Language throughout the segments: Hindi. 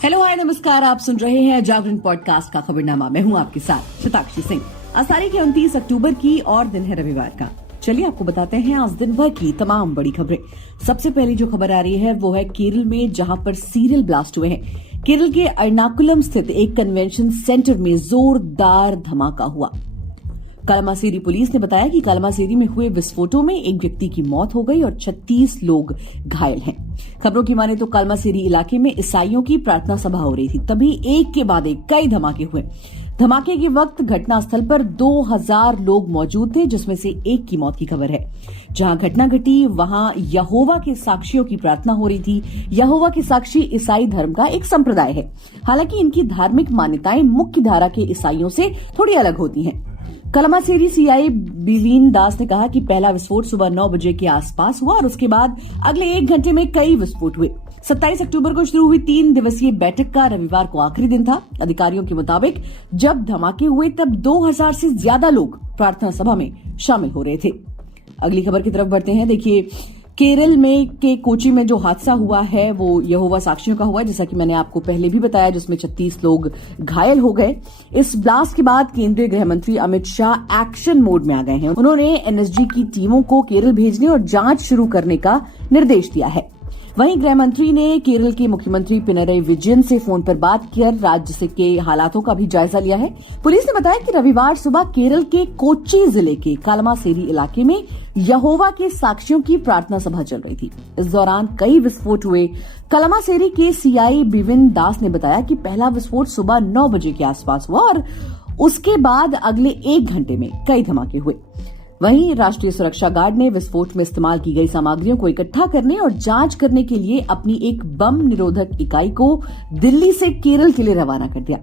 हेलो हाय नमस्कार, आप सुन रहे हैं जागरण पॉडकास्ट का खबरनामा। मैं हूं आपके साथ शताक्षी सिंह। आज तारीख है 29 अक्टूबर की और दिन है रविवार का। चलिए आपको बताते हैं आज दिन भर की तमाम बड़ी खबरें। सबसे पहली जो खबर आ रही है वो है केरल में, जहां पर सीरियल ब्लास्ट हुए हैं। केरल के एर्नाकुलम स्थित एक कन्वेंशन सेंटर में जोरदार धमाका हुआ। कालामासेरी पुलिस ने बताया कि कालामासेरी में हुए विस्फोटों में एक व्यक्ति की मौत हो गई और 36 लोग घायल हैं। खबरों की माने तो कालामासेरी इलाके में ईसाइयों की प्रार्थना सभा हो रही थी, तभी एक के बाद एक कई धमाके हुए। धमाके के वक्त घटनास्थल पर 2000 लोग मौजूद थे, जिसमें से एक की मौत की खबर है। जहां घटना घटी वहां यहोवा के साक्षियों की प्रार्थना हो रही थी। यहोवा के साक्षी ईसाई धर्म का एक संप्रदाय है। हालांकि इनकी धार्मिक मान्यताएं मुख्य धारा के ईसाइयों से थोड़ी अलग होती हैं। कालामासेरी सीआई बिवीन दास ने कहा कि पहला विस्फोट सुबह 9 बजे के आसपास हुआ और उसके बाद अगले 1 घंटे में कई विस्फोट हुए। 27 अक्टूबर को शुरू हुई 3 दिवसीय बैठक का रविवार को आखिरी दिन था। अधिकारियों के मुताबिक जब धमाके हुए तब 2000 से ज्यादा लोग प्रार्थना सभा में शामिल हो रहे थे। अगली खबर की तरफ बढ़ते हैं। देखिए, केरल में के कोची में जो हादसा हुआ है वो यहोवा साक्षियों का हुआ, जैसा कि मैंने आपको पहले भी बताया, जिसमें 36 लोग घायल हो गए। इस ब्लास्ट के बाद केंद्रीय गृह मंत्री अमित शाह एक्शन मोड में आ गए हैं। उन्होंने एनएसजी की टीमों को केरल भेजने और जांच शुरू करने का निर्देश दिया है। वहीं गृह मंत्री ने केरल के मुख्यमंत्री पिनरई विजयन से फोन पर बात कर राज्य के हालातों का भी जायजा लिया है। पुलिस ने बताया कि रविवार सुबह केरल के कोच्चि जिले के कालामासेरी इलाके में यहोवा के साक्षियों की प्रार्थना सभा चल रही थी। इस दौरान कई विस्फोट हुए। कालामासेरी के सीआई बिविन दास ने बताया कि पहला विस्फोट सुबह 9 बजे के आसपास हुआ और उसके बाद अगले 1 घंटे में कई धमाके हुए। वहीं राष्ट्रीय सुरक्षा गार्ड ने विस्फोट में इस्तेमाल की गई सामग्रियों को इकट्ठा करने और जांच करने के लिए अपनी एक बम निरोधक इकाई को दिल्ली से केरल के लिए रवाना कर दिया।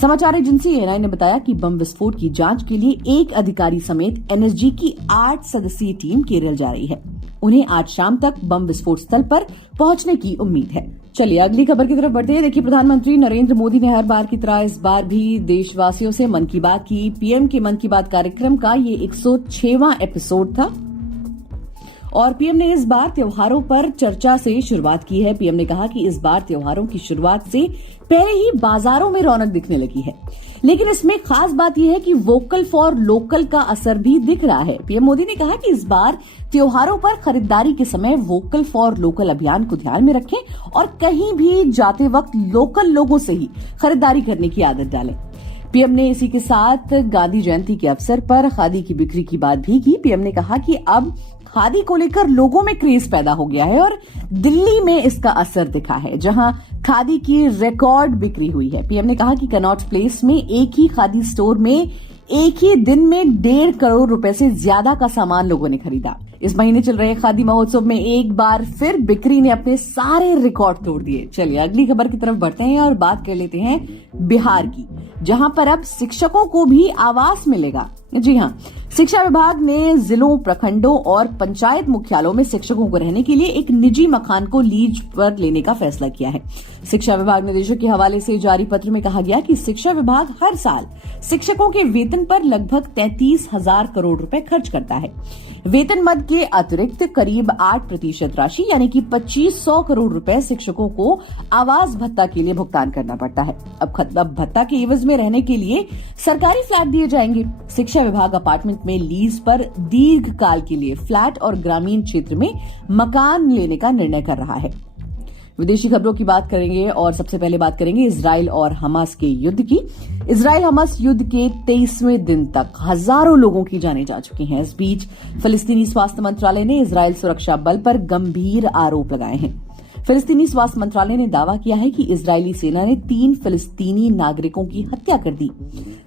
समाचार एजेंसी एएनआई ने बताया कि बम विस्फोट की जांच के लिए एक अधिकारी समेत एनएसजी की 8 सदस्यीय टीम केरल जा रही है। उन्हें आज शाम तक बम विस्फोट स्थल पर पहुंचने की उम्मीद है। चलिए अगली खबर की तरफ बढ़ते हैं। देखिए, प्रधानमंत्री नरेंद्र मोदी ने हर बार की तरह इस बार भी देशवासियों से मन की बात की। पीएम के मन की बात कार्यक्रम का ये 106वां एपिसोड था और पीएम ने इस बार त्योहारों पर चर्चा से शुरुआत की है। पीएम ने कहा कि इस बार त्योहारों की शुरुआत से पहले ही बाजारों में रौनक दिखने लगी है, लेकिन इसमें खास बात यह है कि वोकल फॉर लोकल का असर भी दिख रहा है। पीएम मोदी ने कहा कि इस बार त्योहारों पर खरीदारी के समय वोकल फॉर लोकल अभियान को ध्यान में रखें और कहीं भी जाते वक्त लोकल लोगों से ही खरीदारी करने की आदत डालें। पीएम ने इसी के साथ गांधी जयंती के अवसर पर खादी की बिक्री की बात भी की। पीएम ने कहा कि अब खादी को लेकर लोगों में क्रेज पैदा हो गया है और दिल्ली में इसका असर दिखा है, जहां खादी की रिकॉर्ड बिक्री हुई है। पीएम ने कहा कि कनॉट प्लेस में एक ही खादी स्टोर में एक ही दिन में 1.5 करोड़ रुपए से ज्यादा का सामान लोगों ने खरीदा। इस महीने चल रहे खादी महोत्सव में एक बार फिर बिक्री ने अपने सारे रिकॉर्ड तोड़ दिए। चलिए अगली खबर की तरफ बढ़ते हैं और बात कर लेते हैं बिहार की, जहां पर अब शिक्षकों को भी आवास मिलेगा। जी हां, शिक्षा विभाग ने जिलों, प्रखंडों और पंचायत मुख्यालयों में शिक्षकों को रहने के लिए एक निजी मकान को लीज पर लेने का फैसला किया है। शिक्षा विभाग निदेशक के हवाले से जारी पत्र में कहा गया कि शिक्षा विभाग हर साल शिक्षकों के वेतन पर लगभग 33,000 करोड़ रुपए खर्च करता है। वेतन मद के अतिरिक्त करीब 8% राशि यानी कि 2500 करोड़ रुपए शिक्षकों को आवास भत्ता के लिए भुगतान करना पड़ता है। अब भत्ता के एवज में रहने के लिए सरकारी फ्लैट दिए जाएंगे। शिक्षा विभाग अपार्टमेंट में लीज पर दीर्घ काल के लिए फ्लैट और ग्रामीण क्षेत्र में मकान लेने का निर्णय कर रहा है। विदेशी खबरों की बात करेंगे और सबसे पहले बात करेंगे इजराइल और हमास के युद्ध की। इजराइल हमास युद्ध के 23वें दिन तक हजारों लोगों की जानें जा चुकी हैं। इस बीच फिलिस्तीनी स्वास्थ्य मंत्रालय ने इजराइल सुरक्षा बल पर गंभीर आरोप लगाए हैं। फिलिस्तीनी स्वास्थ्य मंत्रालय ने दावा किया है कि इजरायली सेना ने 3 फिलिस्तीनी नागरिकों की हत्या कर दी।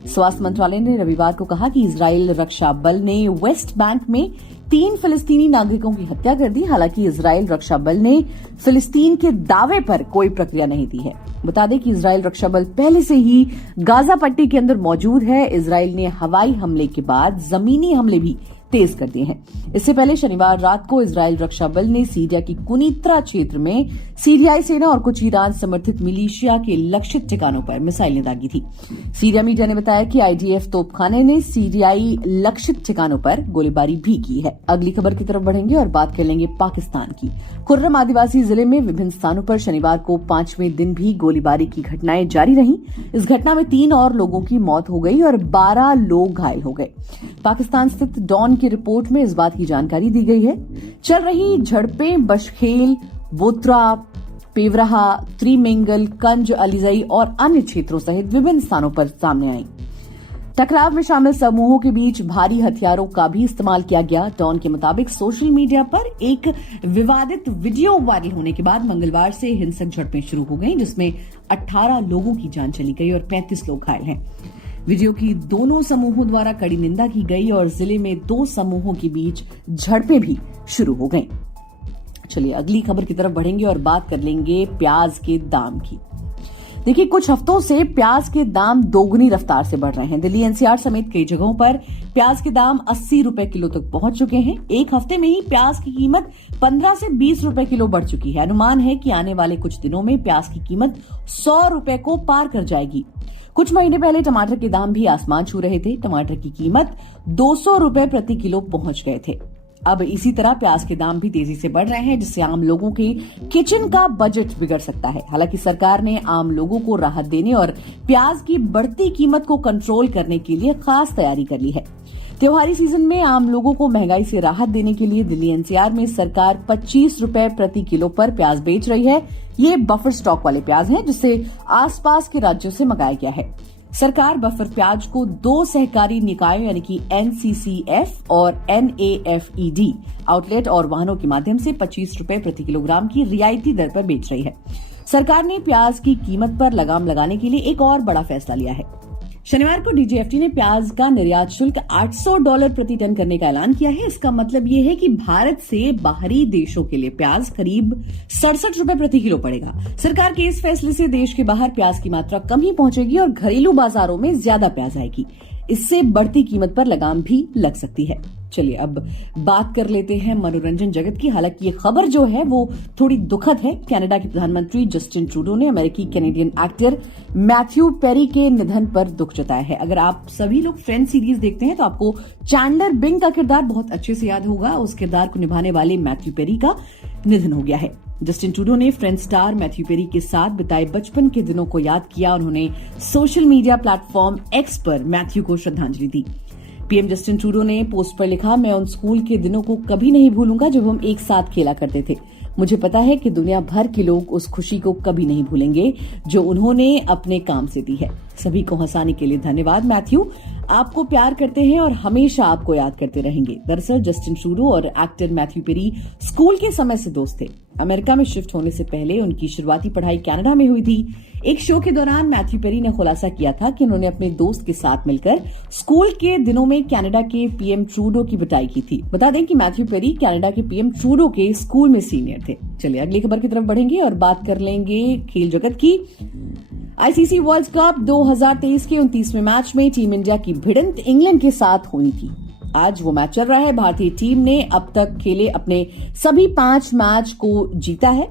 स्वास्थ्य मंत्रालय ने रविवार को कहा कि इजराइल रक्षा बल ने वेस्ट बैंक में 3 फिलिस्तीनी नागरिकों की हत्या कर दी। हालांकि इजराइल रक्षा बल ने फिलिस्तीन के दावे पर कोई प्रक्रिया नहीं दी है। बता दें कि इजराइल रक्षा बल पहले से ही गाजा पट्टी के अंदर मौजूद है। इजराइल ने हवाई हमले के बाद जमीनी हमले भी तेज कर दिए हैं। इससे पहले शनिवार रात को इजरायल रक्षा बल ने सीरिया की कुनीत्रा क्षेत्र में सीरियाई सेना और कुछ ईरान समर्थित मिलिशिया के लक्षित ठिकानों पर मिसाइलें दागी थी। सीरिया मीडिया ने बताया कि आईडीएफ तोपखाने ने सीरियाई लक्षित ठिकानों पर गोलीबारी भी की है। अगली खबर की तरफ बढ़ेंगे और बात कर लेंगे पाकिस्तान की। खुर्रम आदिवासी जिले में विभिन्न स्थानों पर शनिवार को 5वें दिन भी गोलीबारी की घटनाएं जारी रहीं। इस घटना में 3 और लोगों की मौत हो गई और 12 लोग घायल हो गए। पाकिस्तान स्थित डॉन की रिपोर्ट में इस बात की जानकारी दी गई है। चल रही झड़पें बशखेल, बोत्रा, पेवराहा, त्रिमेंगल, कंज, अलीजई और अन्य क्षेत्रों सहित विभिन्न स्थानों पर सामने आई। टकराव में शामिल समूहों के बीच भारी हथियारों का भी इस्तेमाल किया गया। डॉन के मुताबिक सोशल मीडिया पर एक विवादित वीडियो वायरल होने के बाद मंगलवार से हिंसक झड़पें शुरू हो गईं, जिसमें 18 लोगों की जान चली गई और 35 लोग घायल हैं। वीडियो की दोनों समूहों द्वारा कड़ी निंदा की गई और जिले में 2 समूहों के बीच झड़पें भी शुरू हो गईं। चलिए अगली खबर की तरफ बढ़ेंगे और बात कर लेंगे प्याज के दाम की। देखिए, कुछ हफ्तों से प्याज के दाम दोगुनी रफ्तार से बढ़ रहे हैं। दिल्ली एनसीआर समेत कई जगहों पर प्याज के दाम 80 रुपए किलो तक पहुंच चुके हैं। एक हफ्ते में ही प्याज की कीमत 15 से 20 रुपए किलो बढ़ चुकी है। अनुमान है कि आने वाले कुछ दिनों में प्याज की कीमत 100 रुपए को पार कर जाएगी। कुछ महीने पहले टमाटर के दाम भी आसमान छू रहे थे। टमाटर की कीमत 200 रुपए प्रति किलो पहुंच गए थे। अब इसी तरह प्याज के दाम भी तेजी से बढ़ रहे हैं, जिससे आम लोगों के किचन का बजट बिगड़ सकता है। हालांकि सरकार ने आम लोगों को राहत देने और प्याज की बढ़ती कीमत को कंट्रोल करने के लिए खास तैयारी कर ली है। त्योहारी सीजन में आम लोगों को महंगाई से राहत देने के लिए दिल्ली एनसीआर में सरकार 25 रुपए प्रति किलो पर प्याज बेच रही है। ये बफर स्टॉक वाले प्याज हैं, जिसे आसपास के राज्यों से मंगाया गया है। सरकार बफर प्याज को 2 सहकारी निकायों यानी कि एनसीसीएफ और एनएएफईडी आउटलेट और वाहनों के माध्यम से 25 रुपए प्रति किलोग्राम की रियायती दर पर बेच रही है। सरकार ने प्याज की कीमत पर लगाम लगाने के लिए एक और बड़ा फैसला लिया है। शनिवार को डीजीएफटी ने प्याज का निर्यात शुल्क $800 प्रति टन करने का ऐलान किया है। इसका मतलब ये है कि भारत से बाहरी देशों के लिए प्याज करीब 67 रुपए प्रति किलो पड़ेगा। सरकार के इस फैसले से देश के बाहर प्याज की मात्रा कम ही पहुंचेगी और घरेलू बाजारों में ज्यादा प्याज आएगी। इससे बढ़ती कीमत पर लगाम भी लग सकती है। चलिए अब बात कर लेते हैं मनोरंजन जगत की। हालांकि ये खबर जो है वो थोड़ी दुखद है। कनाडा के प्रधानमंत्री जस्टिन ट्रूडो ने अमेरिकी कैनेडियन एक्टर मैथ्यू पेरी के निधन पर दुख जताया है। अगर आप सभी लोग फ्रेंड्स सीरीज देखते हैं तो आपको चैंडलर बिंग का किरदार बहुत अच्छे से याद होगा। उस किरदार को निभाने वाले मैथ्यू पेरी का निधन हो गया है। जस्टिन ट्रूडो ने फ्रेंड्स स्टार मैथ्यू पेरी के साथ बिताए बचपन के दिनों को याद किया। उन्होंने सोशल मीडिया प्लेटफॉर्म एक्स पर मैथ्यू को श्रद्धांजलि दी। पीएम जस्टिन ट्रूडो ने पोस्ट पर लिखा, मैं उन स्कूल के दिनों को कभी नहीं भूलूंगा जब हम एक साथ खेला करते थे। मुझे पता है कि दुनिया भर के लोग उस खुशी को कभी नहीं भूलेंगे जो उन्होंने अपने काम से दी है। सभी को हंसाने के लिए धन्यवाद मैथ्यू। आपको प्यार करते हैं और हमेशा आपको याद करते रहेंगे। दरअसल जस्टिन ट्रूडो और एक्टर मैथ्यू पेरी स्कूल के समय से दोस्त थे। अमेरिका में शिफ्ट होने से पहले उनकी शुरुआती पढ़ाई कनाडा में हुई थी। एक शो के दौरान मैथ्यू पेरी ने खुलासा किया था कि उन्होंने अपने दोस्त के साथ मिलकर स्कूल के दिनों में कनाडा के पीएम ट्रूडो की पिटाई की थी। बता दें कि मैथ्यू पेरी कनाडा के पीएम ट्रूडो के स्कूल में सीनियर थे। चलिए अगली खबर की तरफ बढ़ेंगे और बात कर लेंगे खेल जगत की। आईसीसी वर्ल्ड कप 2023 के 29वें मैच में टीम इंडिया की भिड़ंत इंग्लैंड के साथ होनी थी। आज वो मैच चल रहा है। भारतीय टीम ने अब तक खेले अपने सभी 5 मैच को जीता है।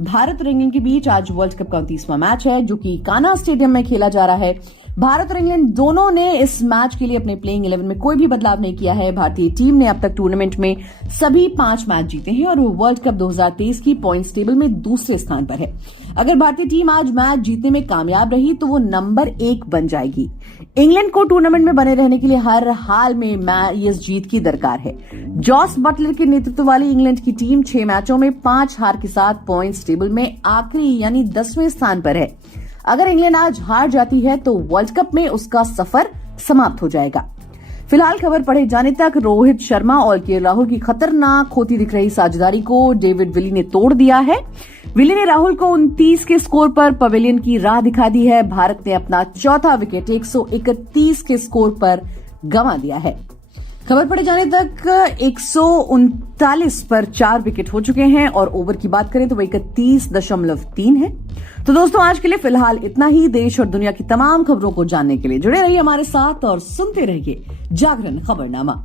भारत और इंग्लैंड के बीच आज वर्ल्ड कप का 29वां मैच है, जो कि कान्हा स्टेडियम में खेला जा रहा है। भारत और इंग्लैंड दोनों ने इस मैच के लिए अपने प्लेइंग 11 में कोई भी बदलाव नहीं किया है। भारतीय टीम ने अब तक टूर्नामेंट में सभी 5 मैच जीते हैं और वो वर्ल्ड कप 2023 की पॉइंट्स टेबल में दूसरे स्थान पर है। अगर भारतीय टीम आज मैच जीतने में कामयाब रही तो वो नंबर 1 बन जाएगी। इंग्लैंड को टूर्नामेंट में बने रहने के लिए हर हाल में इस जीत की दरकार है। जॉस बटलर के नेतृत्व वाली इंग्लैंड की टीम 6 मैचों में 5 हार के साथ पॉइंट्स टेबल में आखिरी यानी 10वें स्थान पर है। अगर इंग्लैंड आज हार जाती है तो वर्ल्ड कप में उसका सफर समाप्त हो जाएगा। फिलहाल खबर पढ़े जाने तक रोहित शर्मा और केएल राहुल की खतरनाक होती दिख रही साझेदारी को डेविड विली ने तोड़ दिया है। विली ने राहुल को 29 के स्कोर पर पवेलियन की राह दिखा दी है। भारत ने अपना चौथा विकेट 131 के स्कोर पर गंवा दिया है। खबर पढ़े जाने तक 139 पर 4 विकेट हो चुके हैं और ओवर की बात करें तो वो 31.3 है। तो दोस्तों आज के लिए फिलहाल इतना ही। देश और दुनिया की तमाम खबरों को जानने के लिए जुड़े रहिए हमारे साथ और सुनते रहिए जागरण खबरनामा।